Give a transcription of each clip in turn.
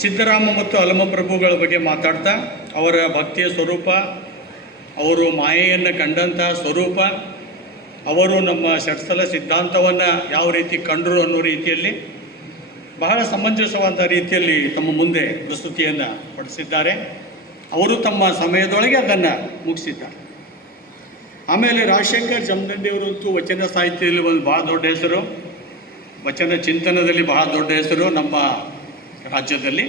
ಸಿದ್ದರಾಮ ಮತ್ತು ಹನುಮಪ್ರಭುಗಳ ಬಗ್ಗೆ ಮಾತಾಡ್ತಾ ಅವರ ಭಕ್ತಿಯ ಸ್ವರೂಪ, ಅವರು ಮಾಯೆಯನ್ನು ಕಂಡಂಥ ಸ್ವರೂಪ, ಅವರು ನಮ್ಮ ಷಟ್ಸ್ಥಲ ಸಿದ್ಧಾಂತವನ್ನು ಯಾವ ರೀತಿ ಕಂಡರು ಅನ್ನೋ ರೀತಿಯಲ್ಲಿ ಬಹಳ ಸಮಂಜಸವಾದ ರೀತಿಯಲ್ಲಿ ತಮ್ಮ ಮುಂದೆ ಪ್ರಸ್ತುತಿಯನ್ನು ಪಡಿಸಿದ್ದಾರೆ. ಅವರು ತಮ್ಮ ಸಮಯದೊಳಗೆ ಅದನ್ನು ಮುಗಿಸಿದ್ದಾರೆ. ಆಮೇಲೆ ರಾಜಶೇಖರ್ ಜಮದಂಡಿಯವರಂತೂ ವಚನ ಸಾಹಿತ್ಯದಲ್ಲಿ ಒಂದು ಭಾಳ ದೊಡ್ಡ ಹೆಸರು, ವಚನ ಚಿಂತನದಲ್ಲಿ ಬಹಳ ದೊಡ್ಡ ಹೆಸರು ನಮ್ಮ ರಾಜ್ಯದಲ್ಲಿ.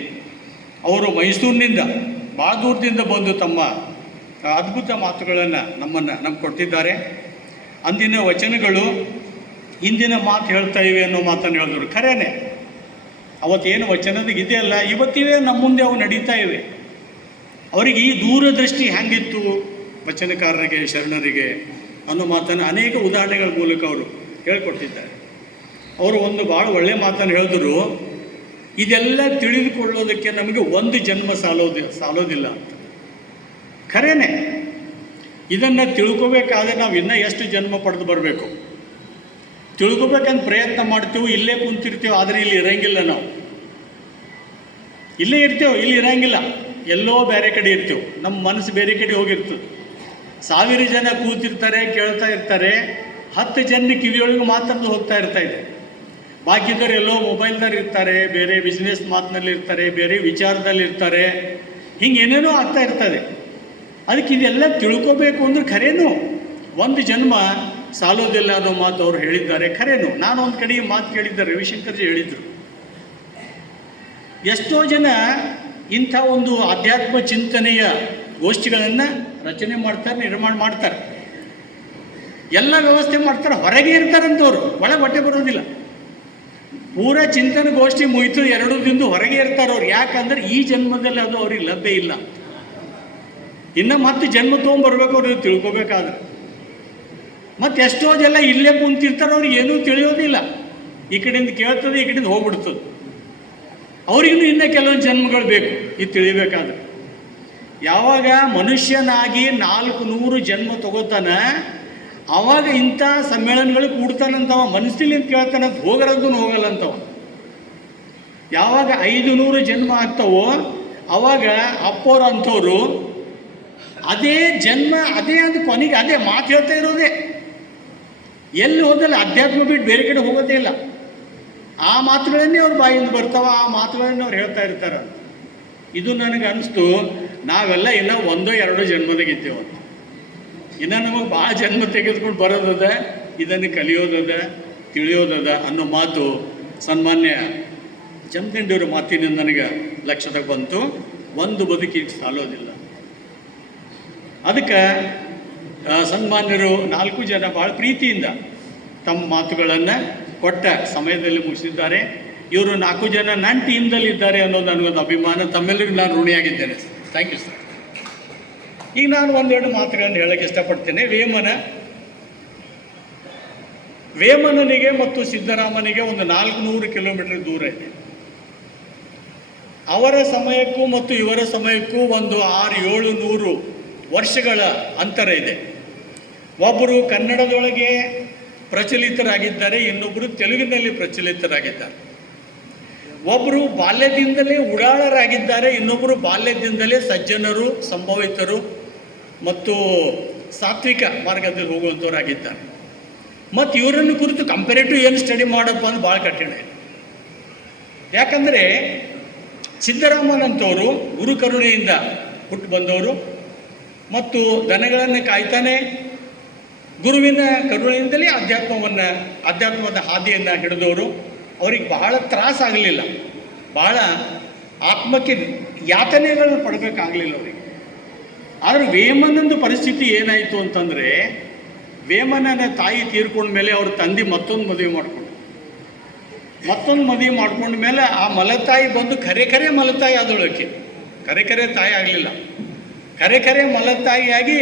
ಅವರು ಮೈಸೂರಿನಿಂದ ಭಾಳ ದೂರದಿಂದ ಬಂದು ತಮ್ಮ ಅದ್ಭುತ ಮಾತುಗಳನ್ನು ನಮ್ಗೆ ಕೊಟ್ಟಿದ್ದಾರೆ. ಅಂದಿನ ವಚನಗಳು ಇಂದಿನ ಮಾತು ಹೇಳ್ತಾ ಇವೆ ಅನ್ನೋ ಮಾತನ್ನು ಹೇಳಿದ್ರು. ಖರೇನೆ, ಅವತ್ತೇನು ವಚನದ ಇದೆಯಲ್ಲ ಇವತ್ತಿವೆ ನಮ್ಮ ಮುಂದೆ ಅವು ನಡೀತಾ ಇವೆ. ಅವರಿಗೆ ಈ ದೂರದೃಷ್ಟಿ ಹೆಂಗಿತ್ತು ವಚನಕಾರರಿಗೆ, ಶರಣರಿಗೆ ಅನ್ನೋ ಮಾತನ್ನು ಅನೇಕ ಉದಾಹರಣೆಗಳ ಮೂಲಕ ಅವರು ಹೇಳಿಕೊಟ್ಟಿದ್ದಾರೆ. ಅವರು ಒಂದು ಭಾಳ ಒಳ್ಳೆಯ ಮಾತನ್ನು ಹೇಳಿದ್ರು, ಇದೆಲ್ಲ ತಿಳಿದುಕೊಳ್ಳೋದಕ್ಕೆ ನಮಗೆ ಒಂದು ಜನ್ಮ ಸಾಲೋದಿಲ್ಲ ಅಂತ. ಖರೇನೆ, ಇದನ್ನು ತಿಳ್ಕೊಬೇಕಾದ್ರೆ ನಾವು ಇನ್ನೂ ಎಷ್ಟು ಜನ್ಮ ಪಡೆದು ಬರಬೇಕು. ತಿಳ್ಕೊಬೇಕಂತ ಪ್ರಯತ್ನ ಮಾಡ್ತೀವಿ, ಇಲ್ಲೇ ಕುಂತಿರ್ತೀವಿ, ಆದರೆ ಇಲ್ಲಿ ಇರಂಗಿಲ್ಲ. ನಾವು ಇಲ್ಲೇ ಇರ್ತೇವೆ, ಇಲ್ಲಿ ಇರಂಗಿಲ್ಲ, ಎಲ್ಲೋ ಬೇರೆ ಕಡೆ ಇರ್ತೀವಿ, ನಮ್ಮ ಮನಸ್ಸು ಬೇರೆ ಕಡೆ ಹೋಗಿರ್ತದೆ. 1000 ಜನ ಕೂತಿರ್ತಾರೆ, ಕೇಳ್ತಾ ಇರ್ತಾರೆ, 10 ಜನ ಕಿವಿಯೊಳಗೆ ಮಾತಾಡ್ದು ಹೋಗ್ತಾ ಇದೆ. ಬಾಕಿದವರು ಎಲ್ಲೋ ಮೊಬೈಲ್ದಲ್ಲಿ ಇರ್ತಾರೆ, ಬೇರೆ ಬಿಸ್ನೆಸ್ ಮಾತಿನಲ್ಲಿ ಇರ್ತಾರೆ, ಬೇರೆ ವಿಚಾರದಲ್ಲಿ ಇರ್ತಾರೆ, ಹಿಂಗೆ ಏನೇನೋ ಆಗ್ತಾ ಇರ್ತದೆ. ಅದಕ್ಕೆ ಇದೆಲ್ಲ ತಿಳ್ಕೋಬೇಕು ಅಂದ್ರೆ ಖರೇನು ಒಂದು ಜನ್ಮ ಸಾಲೋದಿಲ್ಲ ಅನ್ನೋ ಮಾತು ಅವರು ಹೇಳಿದ್ದಾರೆ. ಖರೇನು, ನಾನು ಒಂದು ಕಡೆ ಮಾತು ಕೇಳಿದ್ದೆ, ರವಿಶಂಕರ್ಜಿ ಹೇಳಿದರು, ಎಷ್ಟೋ ಜನ ಇಂಥ ಒಂದು ಆಧ್ಯಾತ್ಮ ಚಿಂತನೆಯ ಗೋಷ್ಠಿಗಳನ್ನು ರಚನೆ ಮಾಡ್ತಾರೆ, ನಿರ್ಮಾಣ ಮಾಡ್ತಾರೆ, ಎಲ್ಲ ವ್ಯವಸ್ಥೆ ಮಾಡ್ತಾರೆ, ಹೊರಗೆ ಇರ್ತಾರಂತವ್ರು, ಒಳಗೆ ಹೊಟ್ಟೆ ಬರೋದಿಲ್ಲ. ಪೂರ ಚಿಂತನೆ ಗೋಷ್ಠಿ ಮುಗಿತು 2 ದಿನದ ಹೊರಗೆ ಇರ್ತಾರೆ ಅವ್ರು. ಯಾಕಂದ್ರೆ ಈ ಜನ್ಮದಲ್ಲಿ ಅದು ಅವ್ರಿಗೆ ಲಭ್ಯ ಇಲ್ಲ, ಇನ್ನು ಮತ್ತೆ ಜನ್ಮ ತೊಗೊಂಬರ್ಬೇಕು ಅವ್ರಿಗೆ ತಿಳ್ಕೊಬೇಕಾದ್ರೆ. ಮತ್ತು ಎಷ್ಟೋ ಜನ ಇಲ್ಲೇ ಕುಂತಿರ್ತಾರೆ, ಅವ್ರಿಗೆ ಏನೂ ತಿಳಿಯೋದಿಲ್ಲ. ಈ ಕಡೆಯಿಂದ ಕೇಳ್ತದೆ, ಈ ಕಡೆಯಿಂದ ಹೋಗ್ಬಿಡ್ತದೆ. ಅವ್ರಿಗೂ ಇನ್ನೂ ಕೆಲವೊಂದು ಜನ್ಮಗಳು ಬೇಕು ಇದು ತಿಳಿಬೇಕಾದ್ರೆ. ಯಾವಾಗ ಮನುಷ್ಯನಾಗಿ 400 ಜನ್ಮ ತಗೋತಾನೆ, ಆವಾಗ ಇಂಥ ಸಮ್ಮೇಳನಗಳಿಗೆ ಕೂಡ್ತಾನಂತವ, ಮನಸ್ಸಿಲಿ ಅಂತ ಕೇಳ್ತಾನಂತ, ಹೋಗರಂತೂ ಹೋಗಲ್ಲಂತವ. ಯಾವಾಗ 500 ಜನ್ಮ ಆಗ್ತಾವೋ ಆವಾಗ ಅಪ್ಪೋರು ಅಂಥವ್ರು ಅದೇ ಜನ್ಮ, ಅದೇ ಅಂತ ಕೊನೆಗೆ ಅದೇ ಮಾತು ಹೇಳ್ತಾ ಇರೋದೇ. ಎಲ್ಲಿ ಹೋದಲ್ಲ ಅಧ್ಯಾತ್ಮ ಬಿಟ್ಟು ಬೇರೆ ಕಡೆ ಹೋಗೋದೇ ಇಲ್ಲ. ಆ ಮಾತುಗಳನ್ನೇ ಅವ್ರ ಬಾಯಿಂದ ಬರ್ತಾವ, ಆ ಮಾತುಗಳನ್ನೇ ಅವ್ರು ಹೇಳ್ತಾ ಇರ್ತಾರೆ. ಇದು ನನಗೆ ಅನಿಸ್ತು, ನಾವೆಲ್ಲ ಇನ್ನೂ 1-2 ಜನ್ಮದಾಗಿದ್ದೇವೆ ಅಂತ. ಇನ್ನು ನಮಗೆ ಭಾಳ ಜನ್ಮ ತೆಗೆದುಕೊಂಡು ಬರೋದದ, ಇದನ್ನು ಕಲಿಯೋದದ, ತಿಳಿಯೋದದ ಅನ್ನೋ ಮಾತು ಸನ್ಮಾನ್ಯ ಜಮದಂಡಿಯವರ ಮಾತಿನಿಂದ ನನಗೆ ಲಕ್ಷ್ಯದಾಗ ಬಂತು. ಒಂದು ಬದುಕಿಗೆ ಸಾಲೋದಿಲ್ಲ. ಅದಕ್ಕೆ ಸನ್ಮಾನ್ಯರು 4 ಜನ ಭಾಳ ಪ್ರೀತಿಯಿಂದ ತಮ್ಮ ಮಾತುಗಳನ್ನು ಕೊಟ್ಟ ಸಮಯದಲ್ಲಿ ಮುಗಿಸಿದ್ದಾರೆ. ಇವರು 4 ಜನ ನನ್ನ ಟೀಮ್ದಲ್ಲಿ ಇದ್ದಾರೆ ಅನ್ನೋದು ನನಗೊಂದು ಅಭಿಮಾನ. ತಮ್ಮೆಲ್ಲರಿಗೂ ನಾನು ಋಣಿಯಾಗಿದ್ದೇನೆ ಸರ್. Thank you sir. ಈಗ ನಾನು 1-2 ಮಾತುಗಳನ್ನು ಹೇಳೋಕ್ಕೆ ಇಷ್ಟಪಡ್ತೇನೆ. ವೇಮನನಿಗೆ ಮತ್ತು ಸಿದ್ದರಾಮನಿಗೆ ಒಂದು 400 ಕಿಲೋಮೀಟರ್ ದೂರ ಇದೆ. ಅವರ ಸಮಯಕ್ಕೂ ಮತ್ತು ಇವರ ಸಮಯಕ್ಕೂ ಒಂದು 600-700 ವರ್ಷಗಳ ಅಂತರ ಇದೆ. ಒಬ್ಬರು ಕನ್ನಡದೊಳಗೆ ಪ್ರಚಲಿತರಾಗಿದ್ದಾರೆ, ಇನ್ನೊಬ್ಬರು ತೆಲುಗಿನಲ್ಲಿ ಪ್ರಚಲಿತರಾಗಿದ್ದಾರೆ. ಒಬ್ಬರು ಬಾಲ್ಯದಿಂದಲೇ ಉಡಾಳರಾಗಿದ್ದಾರೆ, ಇನ್ನೊಬ್ಬರು ಬಾಲ್ಯದಿಂದಲೇ ಸಜ್ಜನರು, ಸಂಭವಿತರು ಮತ್ತು ಸಾತ್ವಿಕ ಮಾರ್ಗದಲ್ಲಿ ಹೋಗುವಂಥವರಾಗಿದ್ದಾರೆ. ಮತ್ತು ಇವರನ್ನು ಕುರಿತು ಕಂಪೇರೇಟಿವ್ ಏನು ಸ್ಟಡಿ ಮಾಡಪ್ಪ ಅಂದ್ರೆ ಭಾಳ ಕಠಿಣ ಇದೆ. ಯಾಕಂದರೆ ಸಿದ್ದರಾಮನಂತವರು ಗುರು ಕರುಣೆಯಿಂದ ಹುಟ್ಟು ಬಂದವರು ಮತ್ತು ದನಗಳನ್ನು ಕಾಯ್ತಾನೆ ಗುರುವಿನ ಕರುಣೆಯಿಂದಲೇ ಅಧ್ಯಾತ್ಮದ ಹಾದಿಯನ್ನು ಹಿಡಿದವರು. ಅವ್ರಿಗೆ ಬಹಳ ತ್ರಾಸಾಗಲಿಲ್ಲ, ಭಾಳ ಆತ್ಮಕ್ಕೆ ಯಾತನೆಗಳನ್ನು ಪಡಬೇಕಾಗಲಿಲ್ಲ ಅವರಿಗೆ. ಆದರೆ ವೇಮನಂದು ಪರಿಸ್ಥಿತಿ ಏನಾಯಿತು ಅಂತಂದರೆ, ವೇಮನನ ತಾಯಿ ತೀರ್ಕೊಂಡ ಮೇಲೆ ಅವ್ರ ತಂದೆ ಮತ್ತೊಂದು ಮದುವೆ ಮಾಡ್ಕೊಂಡ ಮೇಲೆ ಆ ಮಲತಾಯಿ ಬಂದು ಕರೆ ಮಲತಾಯಿ ಆದೊಳಕ್ಕೆ, ಕರೆ ತಾಯಿ ಆಗಲಿಲ್ಲ, ಕರೆ ಮಲತಾಯಿಯಾಗಿ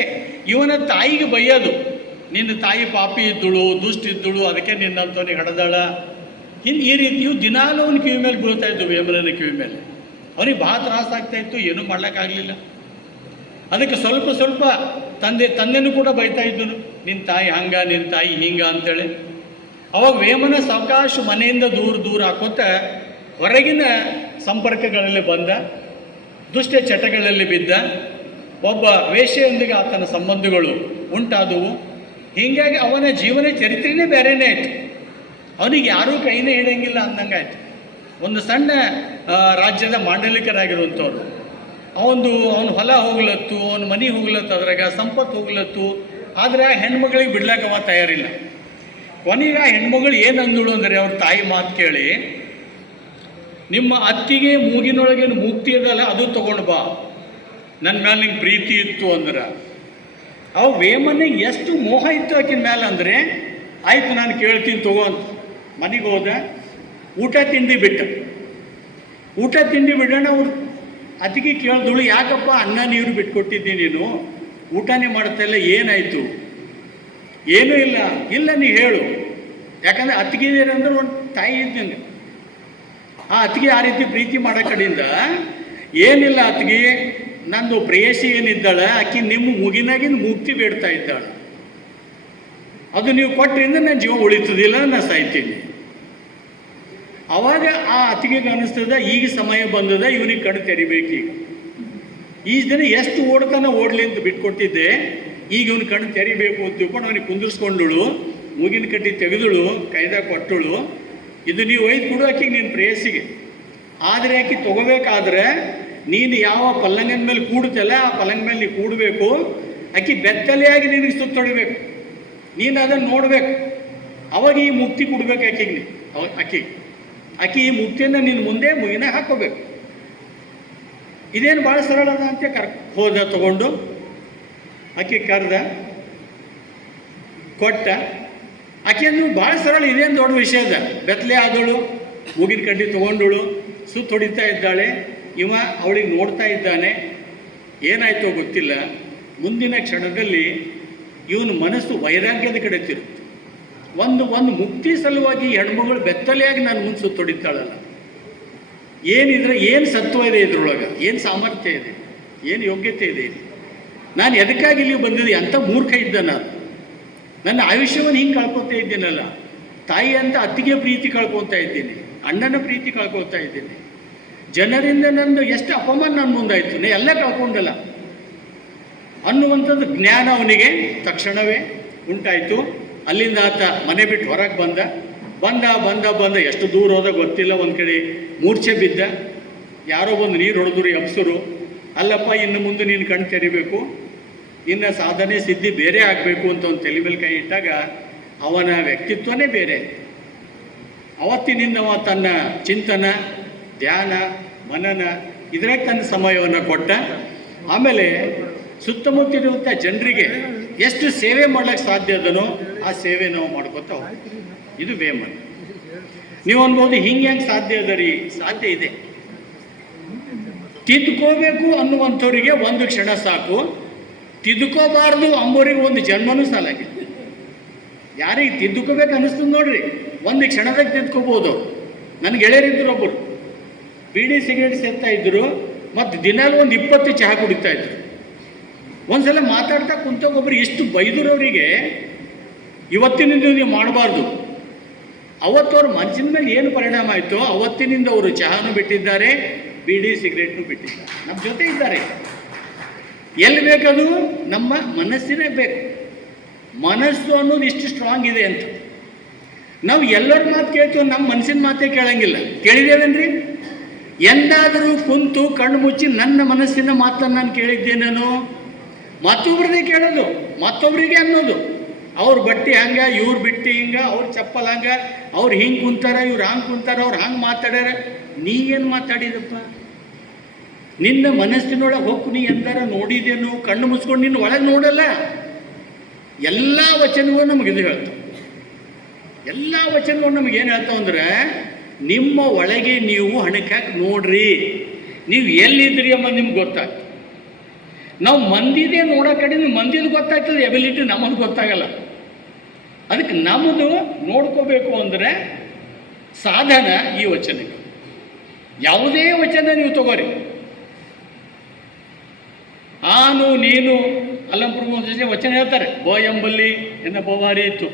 ಇವನ ತಾಯಿಗೆ ಬೈಯೋದು, ನಿನ್ನ ತಾಯಿ ಪಾಪಿ ಇದ್ದಳು, ದುಷ್ಟ ಇದ್ದಳು, ಅದಕ್ಕೆ ನಿನ್ನಂತವನಿಗೆ ಹಡದಾಳ. ಇನ್ನು ಈ ರೀತಿಯು ದಿನಾಲೂ ಅವನ ಕಿವಿ ಮೇಲೆ ಬೀಳ್ತಾ ಇದ್ದು, ವೇಮನನ ಕಿವಿ ಮೇಲೆ. ಅವನಿಗೆ ಭಾಳ ತ್ರಾಸಾಗ್ತಾಯಿತ್ತು, ಏನೂ ಮಾಡ್ಲಿಕ್ಕಾಗಲಿಲ್ಲ. ಅದಕ್ಕೆ ಸ್ವಲ್ಪ ತಂದೆನೂ ಕೂಡ ಬೈತಾ ಇದ್ದನು, ನಿನ್ನ ತಾಯಿ ಹಂಗ, ನಿನ್ನ ತಾಯಿ ಹಿಂಗ ಅಂತೇಳಿ. ಅವಾಗ ವೇಮನ ಸಾವಕಾಶ ಮನೆಯಿಂದ ದೂರ ಹಾಕೋತ ಹೊರಗಿನ ಸಂಪರ್ಕಗಳಲ್ಲಿ ಬಂದ, ದುಷ್ಟ ಚಟಗಳಲ್ಲಿ ಬಿದ್ದ, ಒಬ್ಬ ವೇಶ್ಯೆಯೊಂದಿಗೆ ಆತನ ಸಂಬಂಧಗಳು ಉಂಟಾದವು. ಹೀಗಾಗಿ ಅವನ ಜೀವನ ಚರಿತ್ರೆನೇ ಬೇರೆಯೇ ಆಯಿತು. ಅವನಿಗೆ ಯಾರೂ ಕೈನೇ ಹಿಡಿಯಂಗಿಲ್ಲ ಅಂದಂಗಾಯ್ತು. ಒಂದು ಸಣ್ಣ ರಾಜ್ಯದ ಮಾಂಡಲಿಕರಾಗಿರುವಂಥವ್ರು, ಅವನ ಹೊಲ ಹೋಗ್ಲತ್ತು, ಅವನ ಮನೆ ಹೋಗ್ಲತ್ತು, ಅದ್ರಾಗ ಸಂಪತ್ತು ಹೋಗ್ಲತ್ತು. ಆದರೆ ಆ ಹೆಣ್ಮಗಳಿಗೆ ಬಿಡ್ಲಾಕ ಅವ ತಯಾರಿಲ್ಲ. ಕೊನೆಗೆ ಆ ಹೆಣ್ಮಗಳು ಏನು ಅಂದಳು ಅಂದರೆ, ಅವ್ರ ತಾಯಿ ಮಾತು ಕೇಳಿ, ನಿಮ್ಮ ಅತ್ತಿಗೆ ಮೂಗಿನೊಳಗೇನು ಮೂಗ್ತಿ ಅದಲ್ಲ ಅದು ತೊಗೊಂಡು ಬಾ, ನನ್ನ ಮೇಲೆ ನಿಂಗೆ ಪ್ರೀತಿ ಇತ್ತು ಅಂದ್ರೆ. ಅವು ವೇಮನಿಗೆ ಎಷ್ಟು ಮೋಹ ಇತ್ತು ಆಕಿನ ಮೇಲೆ ಅಂದರೆ, ಆಯಿತು ನಾನು ಕೇಳ್ತೀನಿ ತಗೋ ಅಂತ ಮನೆಗೆ ಹೋದ. ಊಟ ತಿಂಡಿ ಬಿಡೋಣ. ಅವ್ರು ಅತಿಗೆ ಕೇಳಿದಳು, ಯಾಕಪ್ಪ ಅನ್ನ ನೀರು ಬಿಟ್ಕೊಟ್ಟಿದ್ದಿ ನೀನು, ಊಟನೇ ಮಾಡ್ತಾಯಿಲ್ಲ, ಏನಾಯಿತು? ಏನೂ ಇಲ್ಲ ನೀ ಹೇಳು. ಯಾಕಂದರೆ ಅತ್ತಿಗೆದೇನಂದ್ರೆ ಒಂದು ತಾಯಿ ಇದ್ದೀನಿ. ಆ ಅತ್ತಿಗೆ ಆ ರೀತಿ ಪ್ರೀತಿ ಮಾಡೋ ಕಡೆಯಿಂದ, ಏನಿಲ್ಲ ಅತ್ತಿಗೆ, ನಂದು ಪ್ರೇಯಸಿ ಏನಿದ್ದಾಳೆ ಆಕೆ ನಿಮ್ಮ ಮುಗಿನಾಗಿನ ಮುಕ್ತಿ ಬೇಡ್ತಾ ಇದ್ದಾಳೆ, ಅದು ನೀವು ಕೊಟ್ಟರಿಂದ ನನ್ನ ಜೀವ ಉಳಿತದಿಲ್ಲ, ನಾನು ಸಾಯ್ತೀನಿ. ಅವಾಗ ಆ ಅತ್ತಿಗೆಗೆ ಅನ್ನಿಸ್ತದ, ಈಗ ಸಮಯ ಬಂದದ, ಇವನಿಗೆ ಕಣ್ಣು ತೆರಿಬೇಕೀಗ. ಈ ದಿನ ಎಷ್ಟು ಓಡ್ಲಿ ಅಂತ ಬಿಟ್ಕೊಟ್ಟಿದ್ದೆ, ಈಗ ಇವನು ಕಣ್ಣು ತೆರಿಬೇಕು ಅಂತ ತಿಳ್ಕೊಂಡು ಅವನಿಗೆ ಕುಂದಿರ್ಸ್ಕೊಂಡಳು, ಮೂಗಿನ ಕಟ್ಟಿ ತೆಗೆದಳು, ಕೈದಾಗ ಕೊಟ್ಟಳು, ಇದು ನೀವು ಒಯ್ದು ಕೊಡು ಆಕೆಗೆ ನಿನ್ನ ಪ್ರೇಯಸಿಗೆ. ಆದರೆ ಆಕೆ ತೊಗೋಬೇಕಾದ್ರೆ ನೀನು ಯಾವ ಪಲ್ಲಂಗನ ಮೇಲೆ ಕೂಡ್ತಲ್ಲ ಆ ಪಲ್ಲಂಗ ಮೇಲೆ ನೀನು ಕೂಡಬೇಕು, ಆಕೆ ಬೆತ್ತಲೆಯಾಗಿ ನಿನಗೆ ಸುತ್ತೊಡಿಬೇಕು, ನೀನು ಅದನ್ನು ನೋಡಬೇಕು. ಅವಾಗ ಈ ಮುಕ್ತಿ ಕೊಡ್ಬೇಕು ಆಕೆಗೆ. ಆಕೆ ಈ ಮುಕ್ತಿಯನ್ನು ನಿನ್ನ ಮುಂದೆ ಮುಗಿನ ಹಾಕೋಬೇಕು. ಇದೇನು ಭಾಳ ಸರಳ ಅದ ಅಂತ ಹೋದ, ತಗೊಂಡು ಆಕೆ ಕರೆದ, ಕೊಟ್ಟ. ಆಕೆಯನ್ನು ಭಾಳ ಸರಳ, ಇದೇನು ದೊಡ್ಡ ವಿಷಯ ಅದ. ಬೆತ್ತಲೆ ಆದಳು, ಮೂಗಿನ ಕಡ್ಡಿ ತೊಗೊಂಡಳು, ಸುತ್ತ ಹೊಡಿತಾ ಇದ್ದಾಳೆ. ಇವ ಅವಳಿಗೆ ನೋಡ್ತಾ ಇದ್ದಾನೆ. ಏನಾಯ್ತೋ ಗೊತ್ತಿಲ್ಲ. ಮುಂದಿನ ಕ್ಷಣದಲ್ಲಿ ಇವನ ಮನಸ್ಸು ವೈರಾಗ್ಯದ ಕಡೆ ತಿರುಗುತ್ತೆ. ಒಂದು ಮುಕ್ತಿ ಸಲುವಾಗಿ ಹೆಣ್ಮಗಳು ಬೆತ್ತಲೆಯಾಗಿ ನಾನು ಮುಂದೆ ಸುತ್ತ ಹೊಡಿತಾಳಲ್ಲ, ಏನು ಸತ್ವ ಇದೆ ಇದ್ರೊಳಗೆ, ಏನು ಸಾಮರ್ಥ್ಯ ಇದೆ, ಏನು ಯೋಗ್ಯತೆ ಇದೆ, ನಾನು ಎದಕ್ಕಾಗಿ ಇಲ್ಲಿ ಬಂದಿದ್ದೆ, ಅಂಥ ಮೂರ್ಖ ಇದ್ದ ನಾನು. ನನ್ನ ಆಯುಷ್ಯವನ್ನು ಹಿಂಗೆ ಕಳ್ಕೊತಾ ಇದ್ದೀನಲ್ಲ, ತಾಯಿ ಅಂತ ಅತ್ತಿಗೆ ಪ್ರೀತಿ ಕಳ್ಕೊತಾ ಇದ್ದೀನಿ, ಅಣ್ಣನ ಪ್ರೀತಿ ಕಳ್ಕೊತಾ ಇದ್ದೀನಿ, ಜನರಿಂದ ನಂದು ಎಷ್ಟು ಅಪಮಾನ ನನ್ನ ಮುಂದಾಯಿತು, ನಾನು ಎಲ್ಲ ಕಳ್ಕೊಂಡಲ್ಲ ಅನ್ನುವಂಥದ್ದು ಜ್ಞಾನ ಅವನಿಗೆ ತಕ್ಷಣವೇ ಉಂಟಾಯಿತು. ಅಲ್ಲಿಂದ ಆತ ಮನೆ ಬಿಟ್ಟು ಹೊರಗೆ ಬಂದ ಎಷ್ಟು ದೂರ ಹೋದ ಗೊತ್ತಿಲ್ಲ. ಒಂದು ಕಡೆ ಮೂರ್ಛೆ ಬಿದ್ದ. ಯಾರೋ ಬಂದು ನೀರು ಹೊಡೆದ್ರು ಎಬ್ಸರು. ಅಲ್ಲಪ್ಪ, ಇನ್ನು ಮುಂದೆ ನೀನು ಕಣ್ಣು ತೆರಿಬೇಕು, ಇನ್ನು ಸಾಧನೆ ಸಿದ್ಧಿ ಬೇರೆ ಆಗಬೇಕು ಅಂತ ಒಂದು ತಲೆ ಮೇಲೆ ಕೈ ಇಟ್ಟಾಗ ಅವನ ವ್ಯಕ್ತಿತ್ವನೇ ಬೇರೆ. ಅವತ್ತಿನಿಂದ ಅವ ತನ್ನ ಚಿಂತನ, ಧ್ಯಾನ, ಮನನ ಇದಕ್ಕೆ ತನ್ನ ಸಮಯವನ್ನು ಕೊಟ್ಟ. ಆಮೇಲೆ ಸುತ್ತಮುತ್ತಲಿರುವಂಥ ಜನರಿಗೆ ಎಷ್ಟು ಸೇವೆ ಮಾಡ್ಲಿಕ್ಕೆ ಸಾಧ್ಯ ಅದನೋ ಆ ಸೇವೆ ನಾವು ಮಾಡ್ಕೊತಾ ಹೋಗ್ತೀವಿ. ಇದು ವೇಮನ. ನೀವು ಅನ್ಬೋದು, ಹಿಂಗೆ ಸಾಧ್ಯ ಅದ ರೀ? ಸಾಧ್ಯ ಇದೆ. ತಿದ್ದುಕೋಬೇಕು ಅನ್ನುವಂಥವ್ರಿಗೆ ಒಂದು ಕ್ಷಣ ಸಾಕು, ತಿದ್ದುಕೋಬಾರ್ದು ಅಂಬೋರಿಗೆ ಒಂದು ಜನ್ಮನೂ ಸಾಲಾಗಿದೆ. ಯಾರಿಗೆ ತಿದ್ದುಕೋಬೇಕು ಅನ್ನಿಸ್ತದೆ ನೋಡ್ರಿ, ಒಂದು ಕ್ಷಣದಾಗ ತಿದ್ದುಕೋಬೋದು. ನನಗೆ ಗೆಳೆಯರಿದ್ದರು, ಒಬ್ಬರು ಬೀಡಿ ಸಿಗರೇಟ್ ಸೇರ್ತಾ ಇದ್ದರು, ಮತ್ತು ದಿನಾಲು ಒಂದು 20 ಚಹಾ ಕುಡಿತಾ ಇದ್ರು. ಒಂದು ಸಲ ಮಾತಾಡ್ತಾ ಕುಂತೊಬ್ಬರು ಎಷ್ಟು ಬೈದರವರಿಗೆ, ಇವತ್ತಿನಿಂದ ನೀವು ಮಾಡಬಾರ್ದು. ಅವತ್ತವ್ರ ಮನಸ್ಸಿನ ಮೇಲೆ ಏನು ಪರಿಣಾಮ ಆಯಿತೋ ಅವತ್ತಿನಿಂದ ಅವರು ಚಹಾನು ಬಿಟ್ಟಿದ್ದಾರೆ, ಬೀಡಿ ಸಿಗರೇಟ್ನು ಬಿಟ್ಟಿದ್ದಾರೆ, ನಮ್ಮ ಜೊತೆ ಇದ್ದಾರೆ. ಎಲ್ಲಿ ಬೇಕದು? ನಮ್ಮ ಮನಸ್ಸಿನೇ ಬೇಕು. ಮನಸ್ಸು ಅನ್ನೋದು ಇಷ್ಟು ಸ್ಟ್ರಾಂಗ್ ಇದೆ ಅಂತ. ನಾವು ಎಲ್ಲರ ಮಾತು ಕೇಳ್ತೀವಿ, ನಮ್ಮ ಮನಸ್ಸಿನ ಮಾತೇ ಕೇಳಂಗಿಲ್ಲ. ಕೇಳಿದ್ದೇವೇನ್ರಿ? ಎಂದಾದರೂ ಕುಂತು ಕಣ್ಣು ಮುಚ್ಚಿ ನನ್ನ ಮನಸ್ಸಿನ ಮಾತನ್ನು ನಾನು ಕೇಳಿದ್ದೇನೇನೋ? ಮತ್ತೊಬ್ರದೇ ಕೇಳೋದು, ಮತ್ತೊಬ್ಬರಿಗೆ ಅನ್ನೋದು. ಅವ್ರ ಬಟ್ಟೆ ಹಂಗೆ, ಇವ್ರ ಬಿಟ್ಟು ಹಿಂಗೆ, ಅವ್ರ ಚಪ್ಪಲ್ ಹಂಗೆ, ಅವ್ರು ಹಿಂಗೆ ಕುಂತಾರ, ಇವ್ರು ಹಂಗೆ ಕುಂತಾರ, ಅವ್ರು ಹಂಗೆ ಮಾತಾಡ್ಯಾರ. ನೀ ಏನು ಮಾತಾಡಿದಪ್ಪ? ನಿನ್ನ ಮನಸ್ಸಿನೊಳಗೆ ಹೋಗಿ ನೀ ಎಂದಾರ ನೋಡಿದೇನು? ಕಣ್ಣು ಮುಚ್ಕೊಂಡು ನಿನ್ನ ಒಳಗೆ ನೋಡಲ್ಲ. ಎಲ್ಲ ವಚನಗಳು ನಮಗೆ ಇದು ಹೇಳ್ತಾವೆ. ಎಲ್ಲ ವಚನಗಳು ನಮಗೇನು ಹೇಳ್ತಾವೆ ಅಂದರೆ, ನಿಮ್ಮ ಒಳಗೆ ನೀವು ಹಣಕ್ಕಾಕಿ ನೋಡ್ರಿ, ನೀವು ಎಲ್ಲಿದ್ರಿ ಎಂಬ ನಿಮ್ಗೆ ಗೊತ್ತಾಗ್ತದೆ. ನಾವು ಮಂದಿದೇ ನೋಡೋ ಕಡೆ ಮಂದಿದು ಗೊತ್ತಾಗ್ತದೆ, ಎಬಿಲಿಟಿ ನಮ್ಮದು ಗೊತ್ತಾಗಲ್ಲ. ಅದಕ್ಕೆ ನಮ್ಮದು ನೋಡ್ಕೋಬೇಕು ಅಂದರೆ ಸಾಧನ ಈ ವಚನಕ್ಕೆ. ಯಾವುದೇ ವಚನ ನೀವು ತಗೋರಿ, ಆನು ನೀನು ಅಲ್ಲಂಪುರ ವಚನ ಹೇಳ್ತಾರೆ, ಬೋ ಎಂಬಲ್ಲಿ ಎನ್ನ ಬೋವಾರಿ ಇತ್ತು.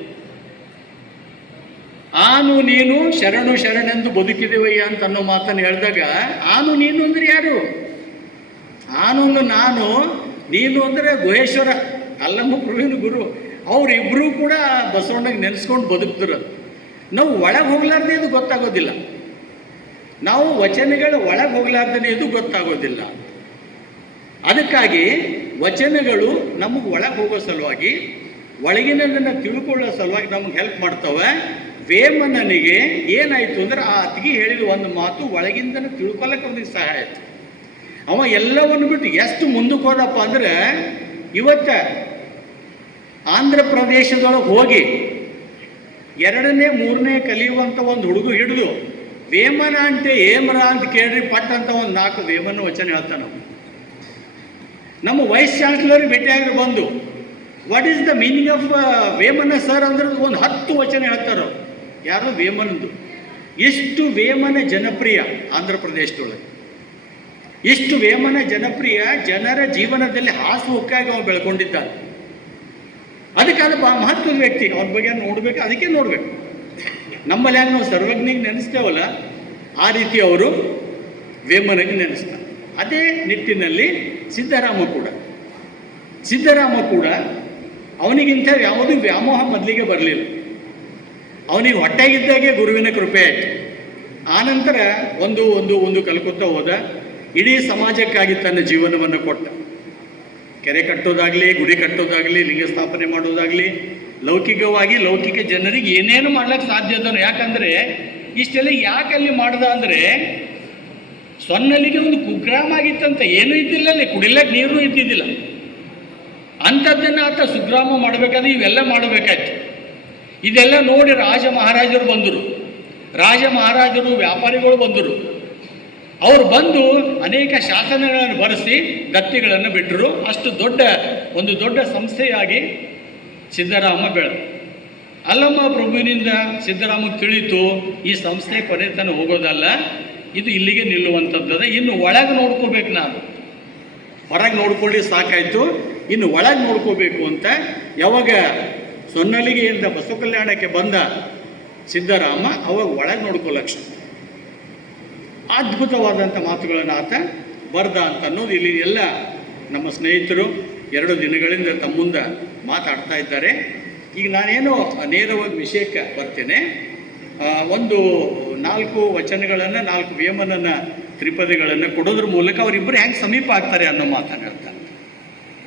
ಆನು ನೀನು ಶರಣು ಶರಣೆಂದು ಬದುಕಿದೆವಯ್ಯ ಅಂತ ಅನ್ನೋ ಮಾತನ್ನು ಹೇಳಿದಾಗ ಆನು ನೀನು ಅಂದರೆ ಯಾರು? ಆನು ನಾನು, ನೀನು ಅಂದರೆ ಗುಹೇಶ್ವರ, ಅಲ್ಲಮ್ಮ ಪ್ರವೀಣ್ ಗುರು, ಅವರಿಬ್ಬರೂ ಕೂಡ ಬಸವಣ್ಣಗೆ ನೆನೆಸ್ಕೊಂಡು ಬದುಕ್ತಿರೋದು. ನಾವು ಒಳಗೆ ಹೋಗ್ಲಾರ್ದೆ ಇದು ಗೊತ್ತಾಗೋದಿಲ್ಲ, ನಾವು ವಚನಗಳ ಒಳಗೆ ಹೋಗ್ಲಾರ್ದೇ ಇದು ಗೊತ್ತಾಗೋದಿಲ್ಲ. ಅದಕ್ಕಾಗಿ ವಚನಗಳು ನಮಗೆ ಒಳಗೆ ಹೋಗೋ ಸಲುವಾಗಿ, ಒಳಗಿನದನ್ನು ತಿಳ್ಕೊಳ್ಳೋ ಸಲುವಾಗಿ ನಮಗೆ ಹೆಲ್ಪ್ ಮಾಡ್ತವೆ. ವೇಮನನಿಗೆ ಏನಾಯಿತು ಅಂದ್ರೆ ಆ ಅತಿಗೆ ಹೇಳಿದ ಒಂದು ಮಾತು ಒಳಗಿಂದನೇ ತಿಳ್ಕೊಳ್ಳೋಕೆ ಅವನಿಗೆ ಸಹಾಯ ಆಯಿತು. ಅವ ಎಲ್ಲವನ್ನು ಬಿಟ್ಟು ಎಷ್ಟು ಮುಂದಕ್ಕೆ ಹೋದಪ್ಪ ಅಂದ್ರೆ, ಇವತ್ತ ಆಂಧ್ರ ಪ್ರದೇಶದೊಳಗೆ ಹೋಗಿ 2ನೇ 3ನೇ ಕಲಿಯುವಂಥ ಒಂದು ಹುಡುಗ ಹಿಡಿದು ವೇಮನ ಅಂತೆ ಏಮರ ಅಂತ ಕೇಳ್ರಿ ಪಟ್ ಅಂತ ಒಂದು 4 ವೇಮನ ವಚನ ಹೇಳ್ತಾನೆ. ನಮ್ಮ ವೈಸ್ ಚಾನ್ಸಲರ್ ಭೇಟಿಯಾಗಿ ಬಂದು what is the meaning of Vemana sir ಅಂದ್ರೆ ಒಂದು 10 ವಚನ ಹೇಳ್ತಾರೋ. ಯಾರೋ ವೇಮನಂದು. ಎಷ್ಟು ವೇಮನ ಜನಪ್ರಿಯ ಆಂಧ್ರ ಪ್ರದೇಶದೊಳಗೆ, ಎಷ್ಟು ವೇಮನ ಜನಪ್ರಿಯ, ಜನರ ಜೀವನದಲ್ಲಿ ಹಾಸುಹೊಕ್ಕಾಗಿ ಅವನು ಬೆಳ್ಕೊಂಡಿದ್ದಾನೆ. ಅದಕ್ಕೆ ಅದು ಮಹತ್ವದ ವ್ಯಕ್ತಿ, ಅವ್ರ ಬಗ್ಗೆ ನೋಡ್ಬೇಕು, ಅದಕ್ಕೆ ನೋಡ್ಬೇಕು. ನಮ್ಮಲ್ಲಿ ಹ್ಯಾಂಗ ನಾವು ಸರ್ವಜ್ಞಿಗೆ ನೆನೆಸ್ತೇವಲ್ಲ, ಆ ರೀತಿ ಅವರು ವೇಮನಿಗೆ ನೆನೆಸ್ತಾರೆ. ಅದೇ ನಿಟ್ಟಿನಲ್ಲಿ ಸಿದ್ದರಾಮ ಕೂಡ ಅವನಿಗಿಂತ ಯಾವುದೂ ವ್ಯಾಮೋಹ ಮೊದಲಿಗೆ ಬರಲಿಲ್ಲ. ಅವನಿಗೆ ಹೊಟ್ಟೆಗಿದ್ದಾಗೆ ಗುರುವಿನ ಕೃಪೆ ಆಯಿತು. ಆನಂತರ ಒಂದು ಕಲ್ಕೊತಾ ಹೋದ. ಇಡೀ ಸಮಾಜಕ್ಕಾಗಿ ತನ್ನ ಜೀವನವನ್ನು ಕೊಟ್ಟ. ಕೆರೆ ಕಟ್ಟೋದಾಗಲಿ, ಗುಡಿ ಕಟ್ಟೋದಾಗಲಿ, ಲಿಂಗ ಸ್ಥಾಪನೆ ಮಾಡೋದಾಗಲಿ, ಲೌಕಿಕ ಜನರಿಗೆ ಏನೇನು ಮಾಡ್ಲಿಕ್ಕೆ ಸಾಧ್ಯ ಅದನ್ನು. ಯಾಕಂದರೆ ಇಷ್ಟೆಲ್ಲ ಯಾಕಲ್ಲಿ ಮಾಡ್ದ ಅಂದರೆ, ಸೊನ್ನಲಿಗೆ ಒಂದು ಕುಗ್ರಾಮ ಆಗಿತ್ತಂತ, ಏನೂ ಇದ್ದಿಲ್ಲ ಅಲ್ಲಿ, ಕುಡಿಲಕ್ಕೆ ನೀರು ಇದ್ದಿದ್ದಿಲ್ಲ. ಅಂಥದ್ದನ್ನು ಆತ ಸುಗ್ರಾಮ ಮಾಡಬೇಕಾದ್ರೆ ಇವೆಲ್ಲ ಮಾಡಬೇಕಾಯ್ತು. ಇದೆಲ್ಲ ನೋಡಿ ರಾಜ ಮಹಾರಾಜರು ಬಂದರು, ವ್ಯಾಪಾರಿಗಳು ಬಂದರು. ಅವರು ಬಂದು ಅನೇಕ ಶಾಸನಗಳನ್ನು ಬರೆಸಿ ದತ್ತಿಗಳನ್ನು ಬಿಟ್ಟರು. ಅಷ್ಟು ದೊಡ್ಡ ಸಂಸ್ಥೆಯಾಗಿ ಸಿದ್ದರಾಮ ಬೆಳೆದ. ಅಲ್ಲಮ್ಮ ಪ್ರಭುವಿನಿಂದ ಸಿದ್ದರಾಮಗೆ ತಿಳಿತು, ಈ ಸಂಸ್ಥೆ ಕೊನೆ ತನಕ ಹೋಗೋದಲ್ಲ, ಇದು ಇಲ್ಲಿಗೆ ನಿಲ್ಲುವಂಥದ್ದು. ಇನ್ನು ಒಳಗೆ ನೋಡ್ಕೋಬೇಕು, ನಾನು ಹೊರಗೆ ನೋಡ್ಕೊಳ್ಳಿ ಸಾಕಾಯಿತು, ಇನ್ನು ಒಳಗೆ ನೋಡ್ಕೋಬೇಕು ಅಂತ ಯಾವಾಗ ಸೊನ್ನಲಿಗೆಯಿಂದ ಬಸವ ಕಲ್ಯಾಣಕ್ಕೆ ಬಂದ ಸಿದ್ದರಾಮ, ಅವಾಗ ಒಳಗೆ ನೋಡ್ಕೊಳ್ಳೋಕ್ಷ ಅದ್ಭುತವಾದಂಥ ಮಾತುಗಳನ್ನು ಆತ ಬರ್ದ ಅಂತ ಅನ್ನೋದು ಇಲ್ಲಿ ಎಲ್ಲ ನಮ್ಮ ಸ್ನೇಹಿತರು 2 ದಿನಗಳಿಂದ ತಮ್ಮ ಮುಂದೆ ಮಾತಾಡ್ತಾ ಇದ್ದಾರೆ. ಈಗ ನಾನೇನು ನೇರವಾಗಿ ವಿಷಯಕ್ಕೆ ಬರ್ತೇನೆ. ಒಂದು 4 ವಚನಗಳನ್ನು, 4 ವೇಮನನ ತ್ರಿಪದಿಗಳನ್ನು ಕೊಡೋದ್ರ ಮೂಲಕ ಅವರಿಬ್ಬರು ಹೆಂಗೆ ಸಮೀಪ ಆಗ್ತಾರೆ ಅನ್ನೋ ಮಾತನ್ನು ಹೇಳ್ತಾರೆ.